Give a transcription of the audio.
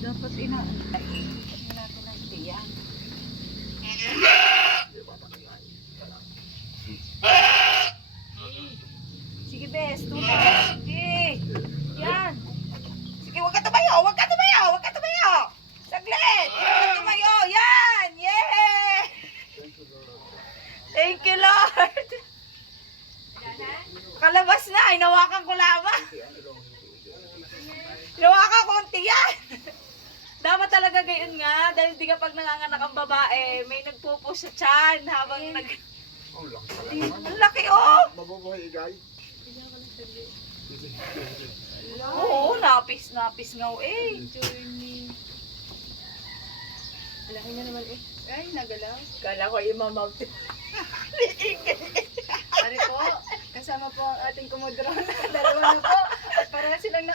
Dapat ina... Natin ang. Sige, bes. Sige. Yan. Sige, huwag ka tumayo. Huwag ka tumayo. Huwag ka tumayo. Saglit. Tumayo. Yan. Yeah. Thank you, Lord. Kalabas. Inawakan ko lamang. Inawakan ko ang tiyan. Dapat talaga gayon nga, dahil di kapag nanganganak ang babae, may nagpupo sa tiyan habang nag... Ang laki pala naman. Ang laki, oh! Mabubuhay, igay. Oo, napis, napis nga, eh. Journey. Malaki na naman eh. Ay, nagalaw. Kala ko imamount. nating kumodron. Dalawa na po. At para silang